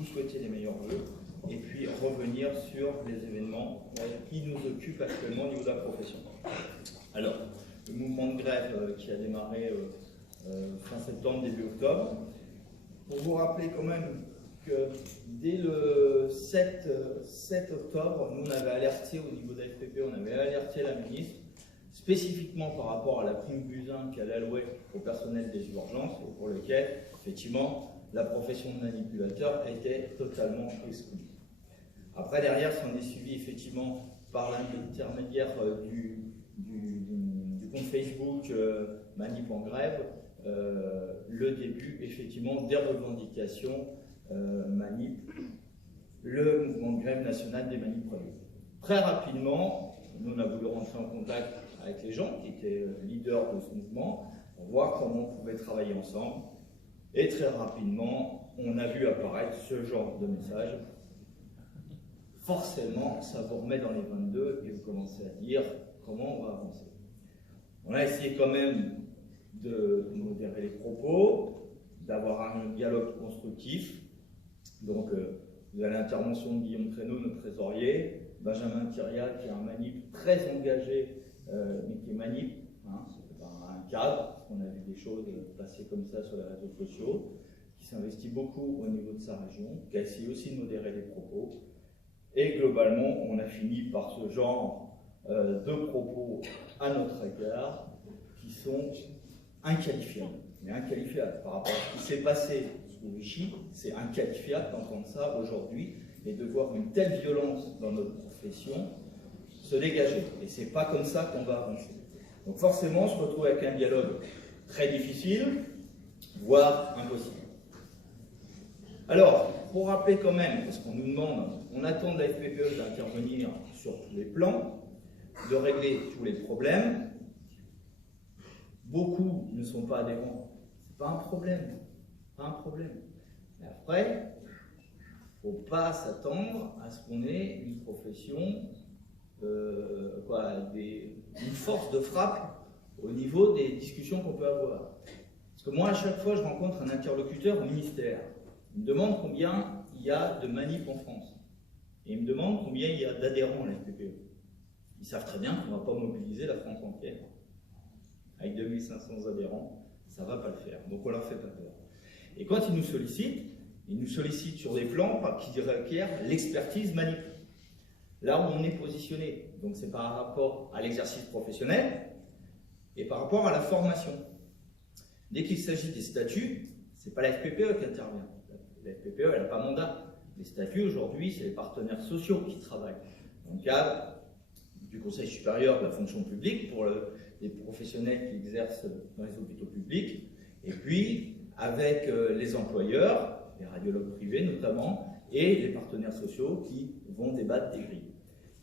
vous souhaiter les meilleurs vœux et puis revenir sur les événements qui nous occupent actuellement au niveau de la profession. Alors, le mouvement de grève qui a démarré fin septembre, début octobre, pour vous rappeler quand même que dès le 7 octobre, nous on avait alerté au niveau de la FPPE, on avait alerté la ministre spécifiquement par rapport à la prime Buzyn qu'elle allouait au personnel des urgences et pour lequel, effectivement, la profession de manipulateur était totalement exclue. Après, derrière, ça en est suivi effectivement par l'intermédiaire du compte Facebook Manip en grève, le début effectivement des revendications Manip, le mouvement de grève national des manipulés. Très rapidement, nous on a voulu rentrer en contact avec les gens qui étaient leaders de ce mouvement pour voir comment on pouvait travailler ensemble. Et très rapidement, on a vu apparaître ce genre de message. Forcément, ça vous remet dans les 22 et vous commencez à dire comment on va avancer. On a essayé quand même de modérer les propos, d'avoir un dialogue constructif. Donc, vous avez l'intervention de Guillaume Créneau, notre trésorier, Benjamin Thiriat, qui est un manip très engagé, mais qui est manip, hein, c'est pas un cadre, parce qu'on a vu des choses passer comme ça sur les réseaux sociaux, qui s'investit beaucoup au niveau de sa région, qui a essayé aussi de modérer les propos. Et globalement, on a fini par ce genre de propos à notre égard qui sont inqualifiables. Mais inqualifiables par rapport à ce qui s'est passé sous Vichy, c'est inqualifiable d'entendre ça aujourd'hui et de voir une telle violence dans notre profession se dégager. Et c'est pas comme ça qu'on va avancer. Donc forcément, on se retrouve avec un dialogue très difficile, voire impossible. Alors, pour rappeler quand même, parce qu'on nous demande, on attend de la FPPE d'intervenir sur tous les plans, de régler tous les problèmes. Beaucoup ne sont pas adhérents. C'est pas un problème. Pas un problème. Mais après, il ne faut pas s'attendre à ce qu'on ait une profession, une force de frappe au niveau des discussions qu'on peut avoir. Parce que moi, à chaque fois, je rencontre un interlocuteur au ministère. Il me demande combien il y a de manifs en France. Et il me demande combien il y a d'adhérents à la FPPE. Ils savent très bien qu'on ne va pas mobiliser la France entière. Avec 2500 adhérents, ça ne va pas le faire. Donc on ne leur fait pas peur. Et quand ils nous sollicitent sur des plans qui requièrent l'expertise manip. Là où on est positionné. Donc c'est par rapport à l'exercice professionnel et par rapport à la formation. Dès qu'il s'agit des statuts, ce n'est pas la FPPE qui intervient. La FPPE, elle n'a pas mandat. Les statuts, aujourd'hui, c'est les partenaires sociaux qui travaillent. Dans le cadre du Conseil supérieur de la fonction publique pour les professionnels qui exercent dans les hôpitaux publics, et puis avec les employeurs, les radiologues privés notamment, et les partenaires sociaux qui vont débattre des grilles.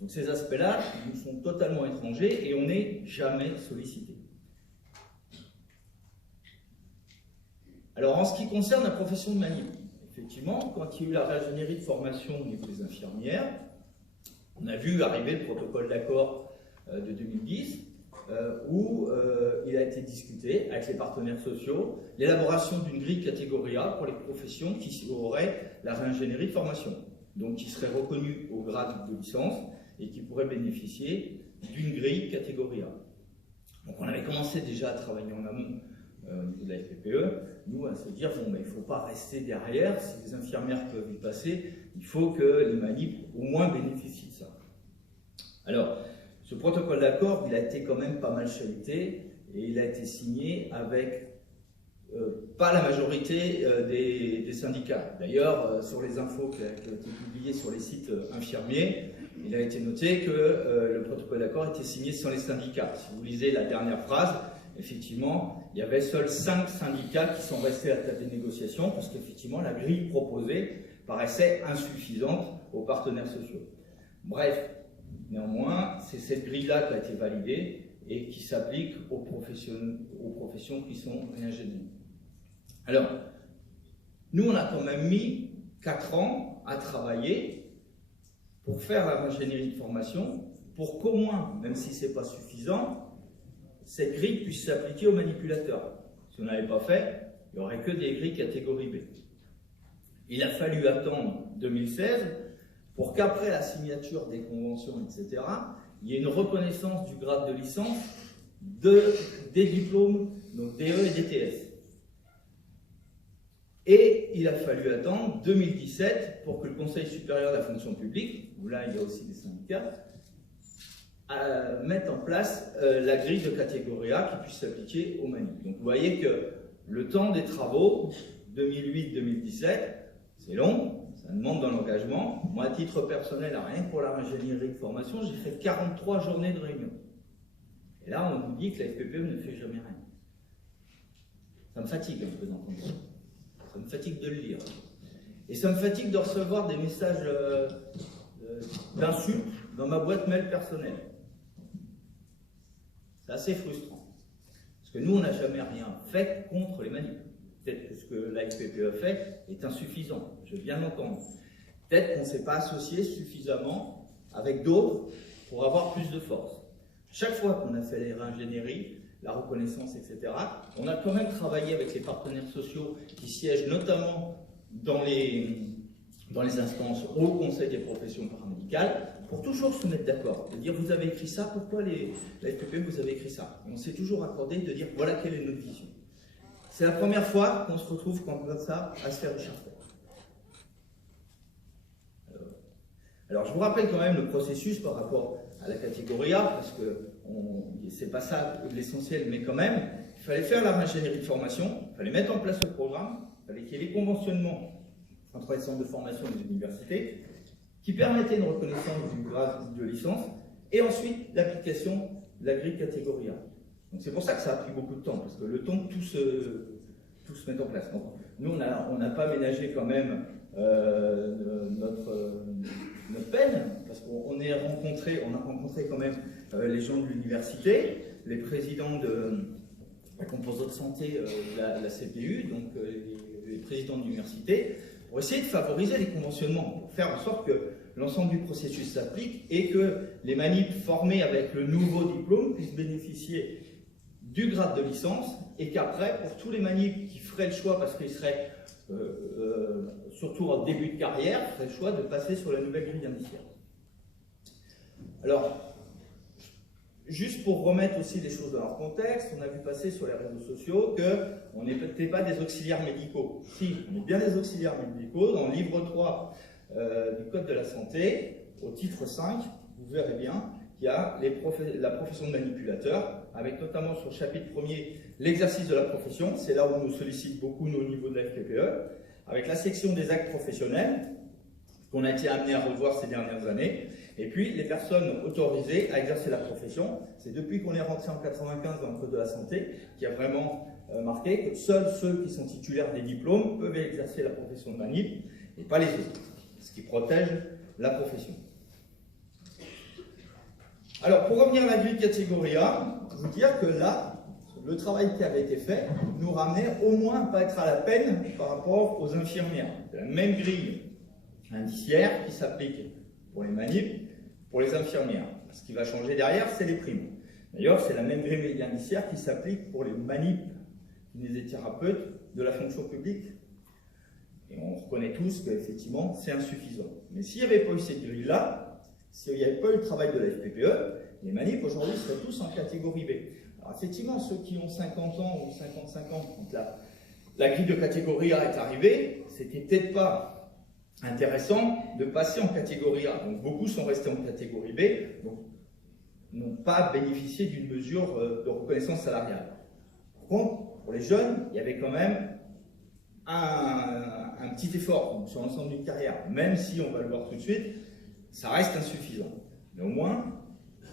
Donc ces aspects-là nous sont totalement étrangers et on n'est jamais sollicité. Alors en ce qui concerne la profession de manip, effectivement, quand il y a eu la réingénierie de formation au niveau des infirmières, on a vu arriver le protocole d'accord de 2010 où il a été discuté avec les partenaires sociaux l'élaboration d'une grille catégorie A pour les professions qui auraient la réingénierie de formation, donc qui seraient reconnues au grade de licence et qui pourraient bénéficier d'une grille catégorie A. Donc on avait commencé déjà à travailler en amont au niveau de la FPPE, nous à se dire bon, ben, il ne faut pas rester derrière, si les infirmières peuvent y passer, il faut que les manips au moins bénéficient de ça. Alors, ce protocole d'accord, il a été quand même pas mal chahuté et il a été signé avec pas la majorité des syndicats. D'ailleurs, sur les infos qui ont été publiées sur les sites infirmiers, il a été noté que le protocole d'accord était signé sans les syndicats. Si vous lisez la dernière phrase, effectivement, il y avait seuls 5 syndicats qui sont restés à la table des négociations parce qu'effectivement, la grille proposée paraissait insuffisante aux partenaires sociaux. Bref, néanmoins, c'est cette grille-là qui a été validée et qui s'applique aux professions qui sont réingénieries. Alors, nous, on a quand même mis 4 ans à travailler pour faire la réingénierie de formation, pour qu'au moins, même si ce n'est pas suffisant, cette grille puisse s'appliquer aux manipulateurs. Si on n'avait pas fait, il n'y aurait que des grilles catégorie B. Il a fallu attendre 2016 pour qu'après la signature des conventions, etc., il y ait une reconnaissance du grade de licence des diplômes, donc DE et DTS. Et il a fallu attendre 2017 pour que le Conseil supérieur de la fonction publique, où là il y a aussi des syndicats, mette en place la grille de catégorie A qui puisse s'appliquer aux manifs. Donc vous voyez que le temps des travaux, 2008-2017, c'est long, ça demande de l'engagement. Moi, à titre personnel, rien que pour l'ingénierie de formation, j'ai fait 43 journées de réunion. Et là, on nous dit que la FPPE ne fait jamais rien. Ça me fatigue un peu d'entendre ça. Ça me fatigue de le lire. Et ça me fatigue de recevoir des messages d'insultes dans ma boîte mail personnelle. C'est assez frustrant. Parce que nous, on n'a jamais rien fait contre les manifs. Peut-être que ce que la FPPE fait est insuffisant, je viens d'entendre. Peut-être qu'on ne s'est pas associé suffisamment avec d'autres pour avoir plus de force. Chaque fois qu'on a fait l'ingénierie, la reconnaissance, etc., on a quand même travaillé avec les partenaires sociaux qui siègent notamment dans les instances au Conseil des professions paramédicales pour toujours se mettre d'accord, de dire vous avez écrit ça, pourquoi la FPPE vous avez écrit ça. Et on s'est toujours accordé de dire voilà quelle est notre vision. C'est la première fois qu'on se retrouve comme ça à se faire écharper. Alors je vous rappelle quand même le processus par rapport à la catégorie A, parce que c'est pas ça l'essentiel, mais quand même, il fallait faire l'ingénierie de formation, il fallait mettre en place le programme, il fallait qu'il y ait les conventionnements entre les centres de formation et les universités, qui permettaient une reconnaissance du grade de licence, et ensuite l'application de la grille catégorie A. Donc c'est pour ça que ça a pris beaucoup de temps, parce que le temps que tout se mette en place. Donc, nous, on n'a pas ménagé quand même notre peine, parce qu'on a rencontré quand même les gens de l'université, les présidents de la composante santé de la CPU, donc les présidents de l'université, pour essayer de favoriser les conventionnements, pour faire en sorte que l'ensemble du processus s'applique et que les manips formés avec le nouveau diplôme puissent bénéficier du grade de licence, et qu'après, pour tous les manips qui feraient le choix, parce qu'ils seraient surtout en début de carrière, feraient le choix de passer sur la nouvelle grille indiciaire. Alors, juste pour remettre aussi les choses dans leur contexte, on a vu passer sur les réseaux sociaux qu'on n'était pas des auxiliaires médicaux. Si, on est bien des auxiliaires médicaux. Dans le livre 3 du Code de la santé, au titre 5, vous verrez bien qu'il y a la profession de manipulateur, avec notamment sur le chapitre 1er l'exercice de la profession, c'est là où on nous sollicite beaucoup nos niveaux de la FPPE, avec la section des actes professionnels, qu'on a été amené à revoir ces dernières années, et puis les personnes autorisées à exercer la profession. C'est depuis qu'on est rentré en 95 dans le Code de la santé qui a vraiment marqué que seuls ceux qui sont titulaires des diplômes peuvent exercer la profession de manip, et pas les autres, ce qui protège la profession. Alors, pour revenir à la grille catégorie A, vous dire que là, le travail qui avait été fait nous ramenait au moins pas être à la peine par rapport aux infirmières. La même grille indiciaire qui s'applique pour les manips, pour les infirmières. Ce qui va changer derrière, c'est les primes. D'ailleurs, c'est la même grille indiciaire qui s'applique pour les manips, kinésithérapeutes de la fonction publique. Et on reconnaît tous qu'effectivement, c'est insuffisant. Mais s'il n'y avait pas eu cette grille-là, s'il n'y avait pas eu le travail de la FPPE, les manips aujourd'hui seraient tous en catégorie B. Alors effectivement, ceux qui ont 50 ans ou 55 ans, quand la grille de catégorie A est arrivée, c'était peut-être pas intéressant de passer en catégorie A. Donc beaucoup sont restés en catégorie B, donc n'ont pas bénéficié d'une mesure de reconnaissance salariale. Par contre, pour les jeunes, il y avait quand même un petit effort sur l'ensemble d'une carrière, même si on va le voir tout de suite, ça reste insuffisant. Mais au moins,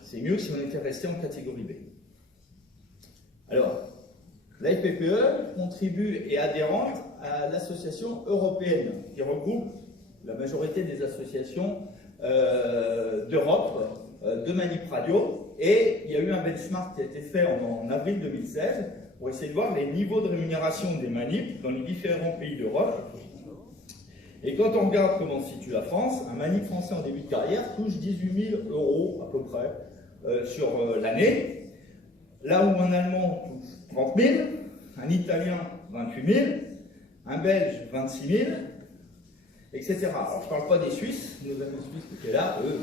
c'est mieux que si on était resté en catégorie B. Alors, la FPPE contribue et adhérente à l'association européenne qui regroupe la majorité des associations d'Europe de manip radio. Et il y a eu un benchmark qui a été fait en avril 2016 pour essayer de voir les niveaux de rémunération des manips dans les différents pays d'Europe. Et quand on regarde comment se situe la France, un manip français en début de carrière touche 18 000 € à peu près sur l'année, là où un Allemand touche 30 000, un Italien 28 000, un Belge 26 000, etc. Alors, je ne parle pas des Suisses, nos amis Suisses qui étaient là, eux,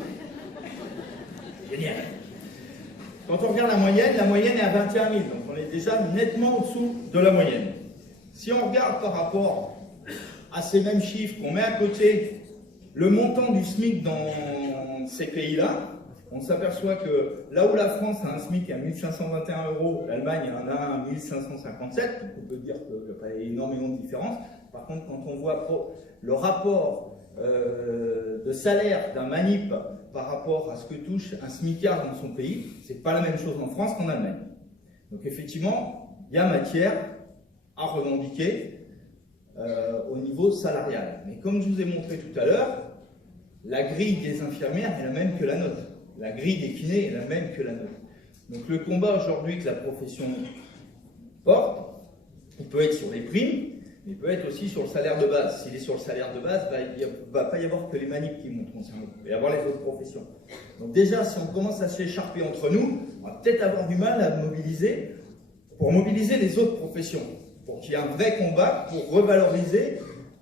génial. Quand on regarde la moyenne est à 21 000, donc on est déjà nettement au-dessous de la moyenne. Si on regarde par rapport à ces mêmes chiffres, qu'on met à côté le montant du SMIC dans ces pays-là, on s'aperçoit que là où la France a un SMIC à 1 521 €, l'Allemagne en a un à 1 557, donc on peut dire qu'il n'y a pas énormément de différence. Par contre, quand on voit le rapport de salaire d'un manip par rapport à ce que touche un SMICard dans son pays, c'est pas la même chose en France qu'en Allemagne. Donc effectivement, il y a matière à revendiquer au niveau salarial. Mais comme je vous ai montré tout à l'heure, la grille des infirmières est la même que la nôtre. La grille des kinés est la même que la nôtre. Donc le combat aujourd'hui que la profession porte, il peut être sur les primes, mais il peut être aussi sur le salaire de base. S'il est sur le salaire de base, il ne va pas y avoir que les manips qui montent concernant. Il va y avoir les autres professions. Donc déjà, si on commence à s'écharper entre nous, on va peut-être avoir du mal à mobiliser, pour mobiliser les autres professions, pour qu'il y ait un vrai combat pour revaloriser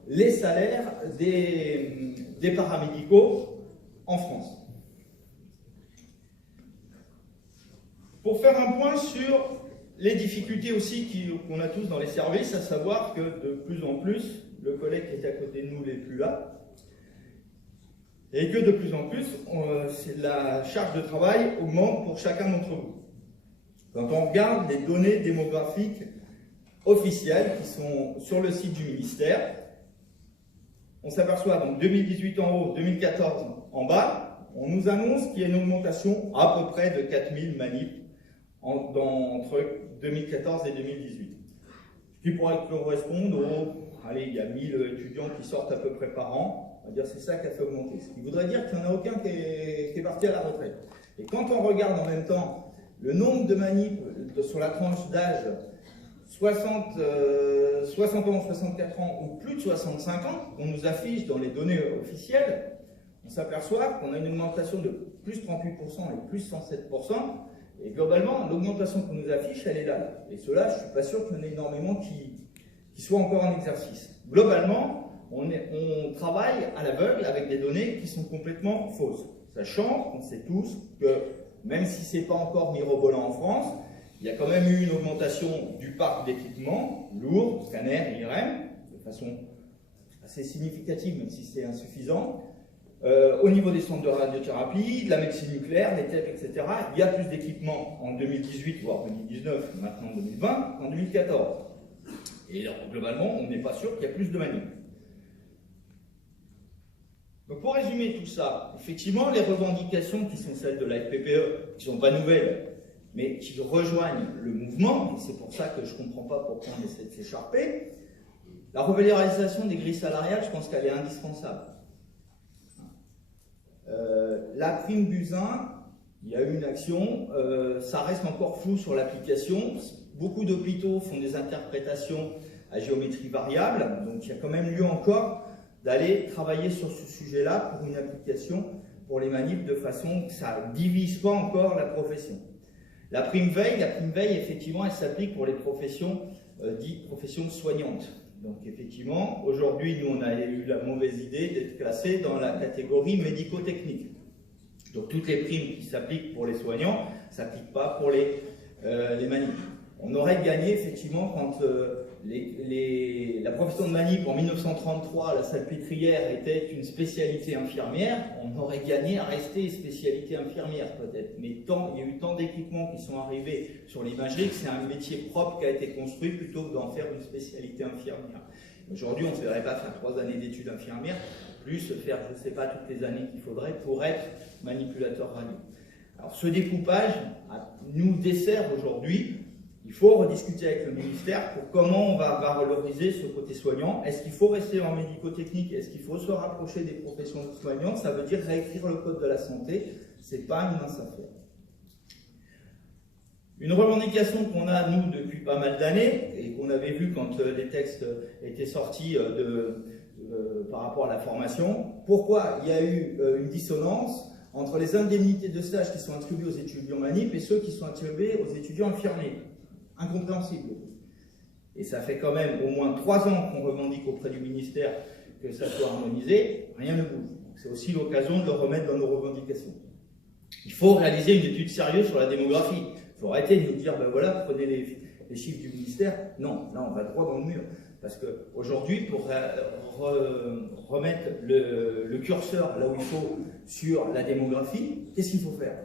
les salaires des paramédicaux en France. Pour faire un point sur les difficultés aussi qu'on a tous dans les services, à savoir que de plus en plus, le collègue qui est à côté de nous n'est plus là, et que de plus en plus, la charge de travail augmente pour chacun d'entre vous. Quand on regarde les données démographiques officielles qui sont sur le site du ministère, on s'aperçoit donc 2018 en haut, 2014 en bas, on nous annonce qu'il y a une augmentation à peu près de 4000 manips entre 2014 et 2018. Ce qui pourrait correspondre allez, il y a 1000 étudiants qui sortent à peu près par an, on va dire c'est ça qui a fait augmenter. Ce qui voudrait dire qu'il n'y en a aucun qui est parti à la retraite. Et quand on regarde en même temps le nombre de manips sur la tranche d'âge 60 ans, 64 ans ou plus de 65 ans, qu'on nous affiche dans les données officielles, on s'aperçoit qu'on a une augmentation de plus 38% et plus 107%. Et globalement, l'augmentation qu'on nous affiche, elle est là. Et cela, je ne suis pas sûr qu'il y en ait énormément qui soient encore en exercice. Globalement, on travaille à l'aveugle avec des données qui sont complètement fausses. Sachant qu'on sait tous que, même si ce n'est pas encore mirobolant en France, il y a quand même eu une augmentation du parc d'équipements, lourds, scanners et IRM, de façon assez significative, même si c'est insuffisant. Au niveau des centres de radiothérapie, de la médecine nucléaire, les TEP, etc., il y a plus d'équipements en 2018, voire 2019, maintenant 2020, qu'en 2014. Et alors, globalement, on n'est pas sûr qu'il y a plus de manips. Donc pour résumer tout ça, effectivement, les revendications qui sont celles de la FPPE, qui ne sont pas nouvelles, mais qui rejoignent le mouvement, et c'est pour ça que je ne comprends pas pourquoi on essaie de s'écharper, la revalorisation des grilles salariales, je pense qu'elle est indispensable. La prime Buzyn, il y a eu une action, ça reste encore flou sur l'application. Beaucoup d'hôpitaux font des interprétations à géométrie variable, donc il y a quand même lieu encore d'aller travailler sur ce sujet-là pour une application pour les manips de façon que ça ne divise pas encore la profession. La prime veille, effectivement, elle s'applique pour les professions dites professions soignantes. Donc effectivement, aujourd'hui, nous, on a eu la mauvaise idée d'être classés dans la catégorie médico-technique. Donc toutes les primes qui s'appliquent pour les soignants ne s'appliquent pas pour les manips. On aurait gagné effectivement quand la profession de manip en 1933, la salpêtrière était une spécialité infirmière, on aurait gagné à rester spécialité infirmière peut-être. Mais il y a eu tant d'équipements qui sont arrivés sur l'imagerie que c'est un métier propre qui a été construit plutôt que d'en faire une spécialité infirmière. Aujourd'hui, on ne devrait pas faire 3 années d'études infirmières, plus faire, je ne sais pas, toutes les années qu'il faudrait pour être manipulateur radio. Alors ce découpage nous dessert aujourd'hui. Il faut rediscuter avec le ministère pour comment on va valoriser ce côté soignant. Est-ce qu'il faut rester en médico-technique? Est-ce qu'il faut se rapprocher des professions soignantes? Ça veut dire réécrire le code de la santé. Ce n'est pas une mince affaire. Une revendication qu'on a, nous, depuis pas mal d'années, et qu'on avait vu quand les textes étaient sortis par rapport à la formation, pourquoi il y a eu une dissonance entre les indemnités de stage qui sont attribuées aux étudiants manip et ceux qui sont attribués aux étudiants infirmiers. Incompréhensible. Et ça fait quand même au moins 3 ans qu'on revendique auprès du ministère que ça soit harmonisé, rien ne bouge. C'est aussi l'occasion de le remettre dans nos revendications. Il faut réaliser une étude sérieuse sur la démographie. Il faut arrêter de nous dire, ben voilà, prenez les chiffres du ministère. Non, là on va droit dans le mur. Parce qu'aujourd'hui, pour remettre le curseur là où il faut sur la démographie, qu'est-ce qu'il faut faire?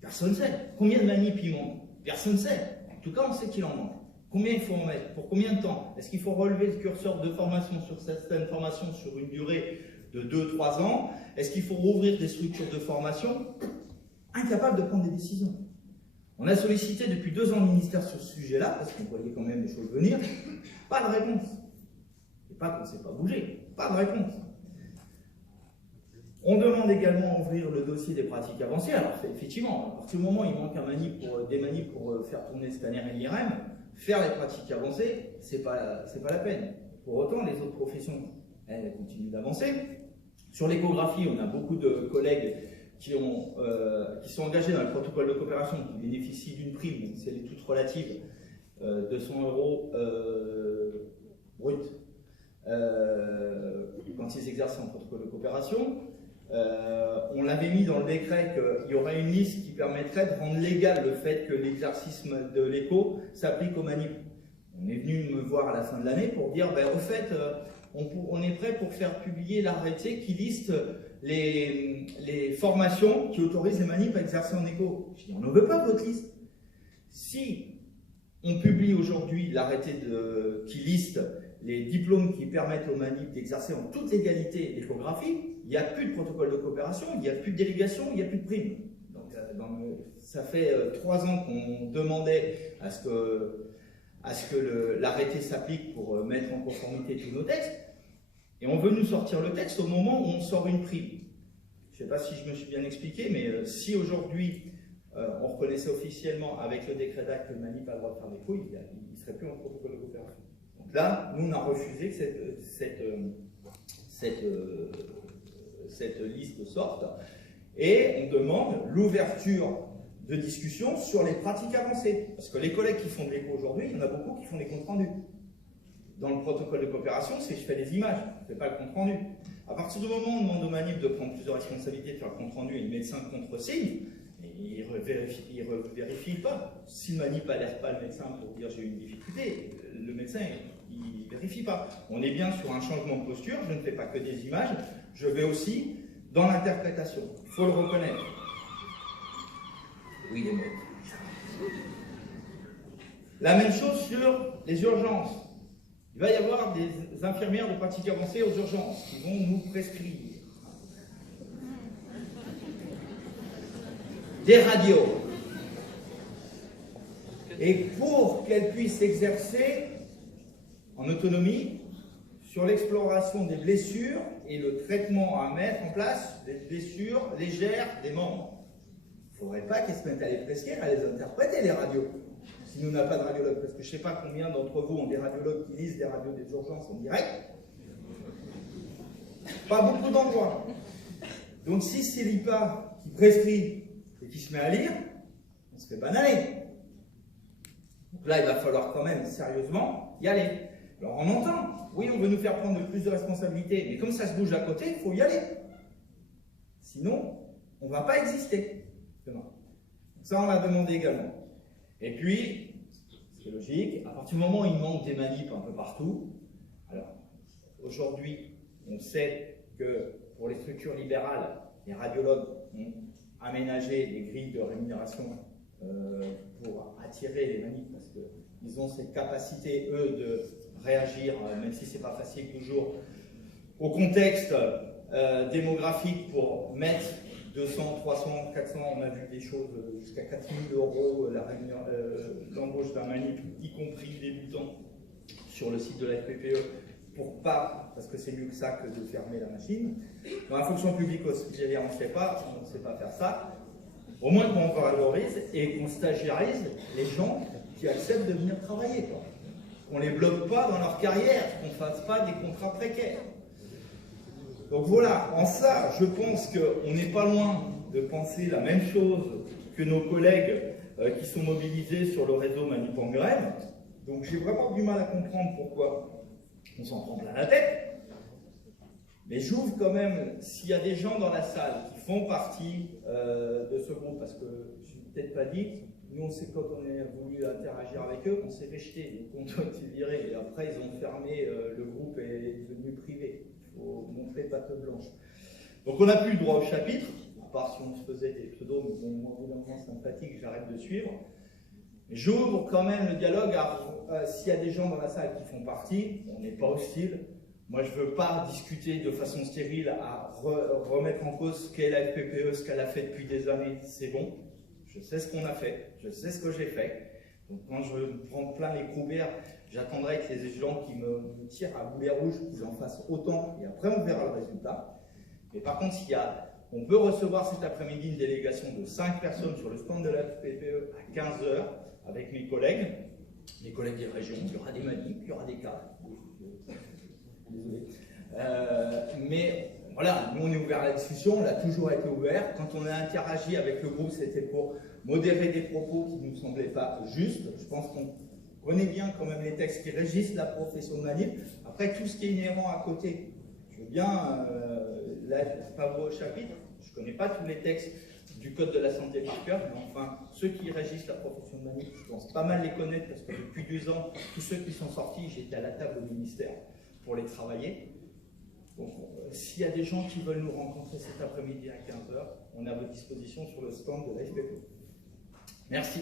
Personne ne sait. Combien de manip il manque? Personne ne sait. En tout cas, on sait qu'il en manque. Combien il faut en mettre? Pour combien de temps? Est-ce qu'il faut relever le curseur de formation sur certaines formations sur une durée de 2-3 ans? Est-ce qu'il faut rouvrir des structures de formation? Incapable de prendre des décisions. On a sollicité depuis 2 ans le ministère sur ce sujet-là, parce qu'on voyait quand même les choses venir. Pas de réponse. Et pas qu'on ne sait pas bouger. Pas de réponse. On demande également à ouvrir le dossier des pratiques avancées. Alors, effectivement, à partir du moment où il manque des manips pour faire tourner le scanner et l'IRM, faire les pratiques avancées, c'est pas la peine. Pour autant, les autres professions, elles continuent d'avancer. Sur l'échographie, on a beaucoup de collègues qui sont engagés dans le protocole de coopération, qui bénéficient d'une prime, si elle est toute relative, 200 € brut, quand ils exercent en protocole de coopération. On l'avait mis dans le décret qu'il y aurait une liste qui permettrait de rendre légal le fait que l'exercice de l'écho s'applique aux manips. On est venu me voir à la fin de l'année pour dire, ben, au fait, on est prêt pour faire publier l'arrêté qui liste les formations qui autorisent les manips à exercer en écho. Je dis, on ne veut pas votre liste. Si on publie aujourd'hui l'arrêté qui liste les diplômes qui permettent aux manips d'exercer en toute légalité l'échographie, il n'y a plus de protocole de coopération, il n'y a plus de délégation, il n'y a plus de prime. Donc, ça fait 3 ans qu'on demandait à ce que l'arrêté s'applique pour mettre en conformité tous nos textes. Et on veut nous sortir le texte au moment où on sort une prime. Je ne sais pas si je me suis bien expliqué, mais si aujourd'hui on reconnaissait officiellement avec le décret d'acte que le manip a le droit de faire des coups, il ne serait plus en protocole de coopération. Donc là, nous on a refusé que cette liste sorte et on demande l'ouverture de discussion sur les pratiques avancées. Parce que les collègues qui font de l'écho aujourd'hui, il y en a beaucoup qui font des comptes rendus. Dans le protocole de coopération, c'est je fais des images, je ne fais pas le compte rendu. À partir du moment où on demande au manip de prendre plusieurs responsabilités, de faire le compte rendu et le médecin contre-signe, il ne vérifie pas. Si le manip n'alerte pas le médecin pour dire j'ai une difficulté, le médecin il ne vérifie pas. On est bien sur un changement de posture, je ne fais pas que des images, je vais aussi dans l'interprétation. Il faut le reconnaître. Oui, les mots. La même chose sur les urgences. Il va y avoir des infirmières de pratique avancée aux urgences qui vont nous prescrire des radios. Et pour qu'elles puissent exercer en autonomie sur l'exploration des blessures et le traitement à mettre en place des blessures légères des membres. Il ne faudrait pas qu'elles se mettent à les prescrire, à les interpréter, les radios. Si nous n'avons pas de radiologue, parce que je ne sais pas combien d'entre vous ont des radiologues qui lisent des radios des urgences en direct. Pas beaucoup d'endroits. Donc si c'est l'IPA qui prescrit et qui se met à lire, on se fait bananer. Donc là, il va falloir quand même sérieusement y aller. Alors on entend, oui, on veut nous faire prendre plus de responsabilités, mais comme ça se bouge à côté, il faut y aller. Sinon, on ne va pas exister demain. Ça, on l'a demandé également. Et puis, c'est logique, à partir du moment où il manque des manips un peu partout, alors aujourd'hui, on sait que pour les structures libérales, les radiologues ont aménagé les grilles de rémunération pour attirer les manips parce qu'ils ont cette capacité, eux, de réagir, même si ce n'est pas facile toujours, au contexte démographique pour mettre 200, 300, 400, on a vu des choses jusqu'à 4 000 € l'embauche d'un manip, y compris débutant, sur le site de la FPPE, parce que c'est mieux que ça que de fermer la machine. Dans la fonction publique hospitalière, on ne sait pas faire ça. Au moins qu'on valorise et qu'on stagiarise les gens qui acceptent de venir travailler. Qu'on ne les bloque pas dans leur carrière, qu'on ne fasse pas des contrats précaires. Donc voilà, en ça, je pense qu'on n'est pas loin de penser la même chose que nos collègues qui sont mobilisés sur le réseau Manip en grève. Donc j'ai vraiment du mal à comprendre pourquoi on s'en prend plein la tête. Mais j'ouvre quand même, s'il y a des gens dans la salle qui font partie de ce groupe, parce que je ne l'ai peut-être pas dit, nous, on sait quand on a voulu interagir avec eux, on s'est fait jeter, le compte a été viré, et après ils ont fermé, le groupe est devenu privé. Il faut montrer patte blanche. Donc on n'a plus le droit au chapitre, à part si on se faisait des pseudos, mais bon, moi, au bout d'un moment, ça me fatigue, j'arrête de suivre. J'ouvre quand même le dialogue s'il y a des gens dans la salle qui font partie, on n'est pas hostile. Moi, je ne veux pas discuter de façon stérile à remettre en cause ce qu'est la FPPE, ce qu'elle a fait depuis des années. C'est bon, je sais ce qu'on a fait, je sais ce que j'ai fait. Donc, quand je prends plein les couverts, j'attendrai que les gens qui me tirent à boulet rouge, qu'ils en fassent autant, et après on verra le résultat. Mais par contre, on peut recevoir cet après-midi une délégation de 5 personnes sur le stand de la FPPE à 15 h avec mes collègues des régions. Il y aura des manips, il y aura des cas. Désolé. Mais voilà, nous on est ouvert à la discussion, on a toujours été ouvert. Quand on a interagi avec le groupe, c'était pour modérer des propos qui ne nous semblaient pas justes. Je pense qu'on connaît bien quand même les textes qui régissent la profession de manip. Après, tout ce qui est inhérent à côté, je veux bien, là, pas au chapitre, je ne connais pas tous les textes du Code de la santé par cœur, mais enfin, ceux qui régissent la profession de manip, je pense pas mal les connaître parce que depuis 2 ans, tous ceux qui sont sortis, j'étais à la table au ministère pour les travailler. Donc, s'il y a des gens qui veulent nous rencontrer cet après-midi à 15 h, on est à votre disposition sur le stand de la FPPE. Merci.